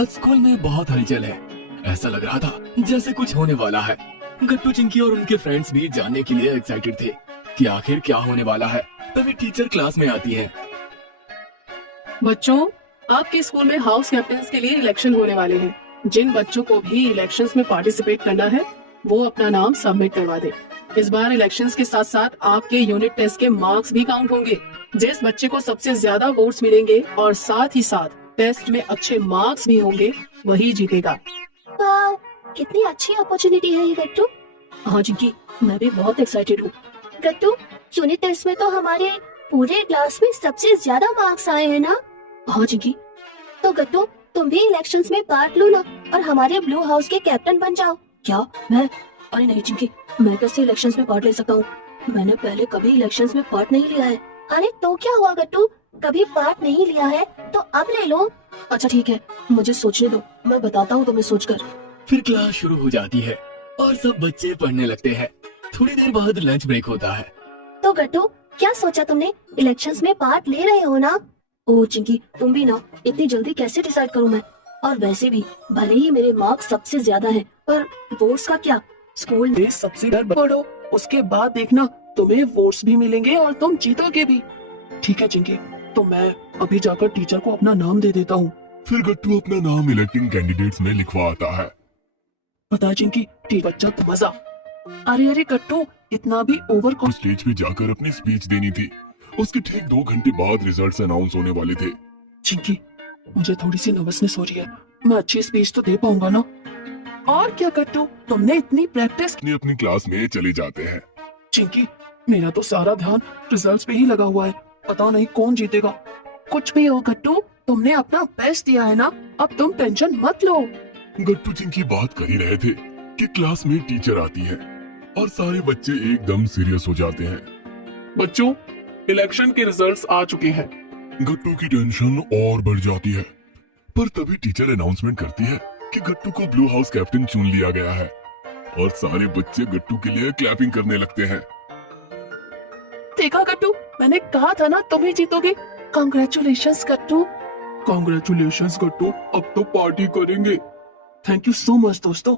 आज स्कूल में बहुत हलचल है। ऐसा लग रहा था जैसे कुछ होने वाला है। गट्टू, चिंकी और उनके फ्रेंड्स भी जानने के लिए एक्साइटेड थे कि आखिर क्या होने वाला है। तभी टीचर क्लास में आती है। बच्चों, आपके स्कूल में हाउस कैप्टन्स के लिए इलेक्शन होने वाले हैं। जिन बच्चों को भी इलेक्शंस में पार्टिसिपेट करना है वो अपना नाम सबमिट करवा दे। इस बार इलेक्शंस के साथ साथ आपके यूनिट टेस्ट के मार्क्स भी काउंट होंगे। जिस बच्चे को सबसे ज्यादा वोट्स मिलेंगे और साथ ही साथ टेस्ट में अच्छे मार्क्स भी होंगे वही जीतेगा। वाह, कितनी अच्छी अपॉर्चुनिटी है ये गट्टू। हाँ जिंकी, मैं भी बहुत एक्साइटेड हूँ। गट्टू, यूनिट टेस्ट में तो हमारे पूरे क्लास में सबसे ज्यादा मार्क्स आए हैं ना। हाँ जिंकी। तो गट्टू, तुम भी इलेक्शंस में पार्ट लो ना और हमारे ब्लू हाउस के कैप्टन बन जाओ। क्या मैं? अरे नहीं चिंकी, मैं कैसे इलेक्शंस में पार्ट ले सकता हूँ? मैंने पहले कभी इलेक्शंस में पार्ट नहीं लिया है। अरे तो क्या हुआ गट्टू, कभी पार्ट नहीं लिया है तो अब ले लो। अच्छा ठीक है, मुझे सोचने दो, मैं बताता हूँ तुम्हें सोचकर। फिर क्लास शुरू हो जाती है और सब बच्चे पढ़ने लगते हैं। थोड़ी देर बाद लंच ब्रेक होता है। तो गट्टू, क्या सोचा तुमने, इलेक्शंस में पार्ट ले रहे हो ना? ओह चिंकी, तुम भी ना, इतनी जल्दी कैसे डिसाइड करूँ मैं? और वैसे भी भले ही मेरे मार्क्स सबसे ज्यादा हैं, पर वोट्स का क्या? स्कूल में सबसे डर पढ़ो, उसके बाद देखना तुम्हें वोट्स भी मिलेंगे और तुम जीतोगे भी। ठीक है चिंकी, तो मैं अभी जाकर टीचर को अपना नाम दे देता हूँ। फिर गट्टू अपना नाम इलेक्टिंग कैंडिडेट्स में लिखवा आता है। पता है चिंकी, बच्चा तो मजा। अरे अरे गट्टू, इतना भी ओवर स्टेज पे जाकर अपनी स्पीच देनी थी। उसके ठीक 2 घंटे बाद रिजल्ट्स अनाउंस होने वाले थे। चिंकी, मुझे थोड़ी सी नर्वसनेस हो रही है। मैं अच्छी स्पीच तो दे पाऊंगा ना? और क्या गट्टू, तुमने इतनी प्रैक्टिस? अपनी क्लास में चले जाते हैं। चिंकी, मेरा तो सारा ध्यान रिजल्ट्स पे ही लगा हुआ है। पता नहीं कौन जीतेगा। कुछ भी हो गट्टू, तुमने अपना बेस्ट दिया है ना, अब तुम टेंशन मत लो। गट्टू चिंकी बात कर ही रहे थे कि क्लास में टीचर आती है और सारे बच्चे एकदम सीरियस हो जाते हैं। बच्चों, इलेक्शन के रिजल्ट्स आ चुके हैं। गट्टू की टेंशन और बढ़ जाती है, पर तभी टीचर अनाउंसमेंट करती है कि गट्टू को ब्लू हाउस कैप्टन चुन लिया गया है और सारे बच्चे गट्टू के लिए क्लैपिंग करने लगते हैं। देखा गट्टू, मैंने कहा था ना तुम ही जीतोगे। कांग्रेचुलेशंस गट्टू। कांग्रेचुलेशंस गट्टू, अब तो पार्टी करेंगे। थैंक यू सो मच दोस्तों।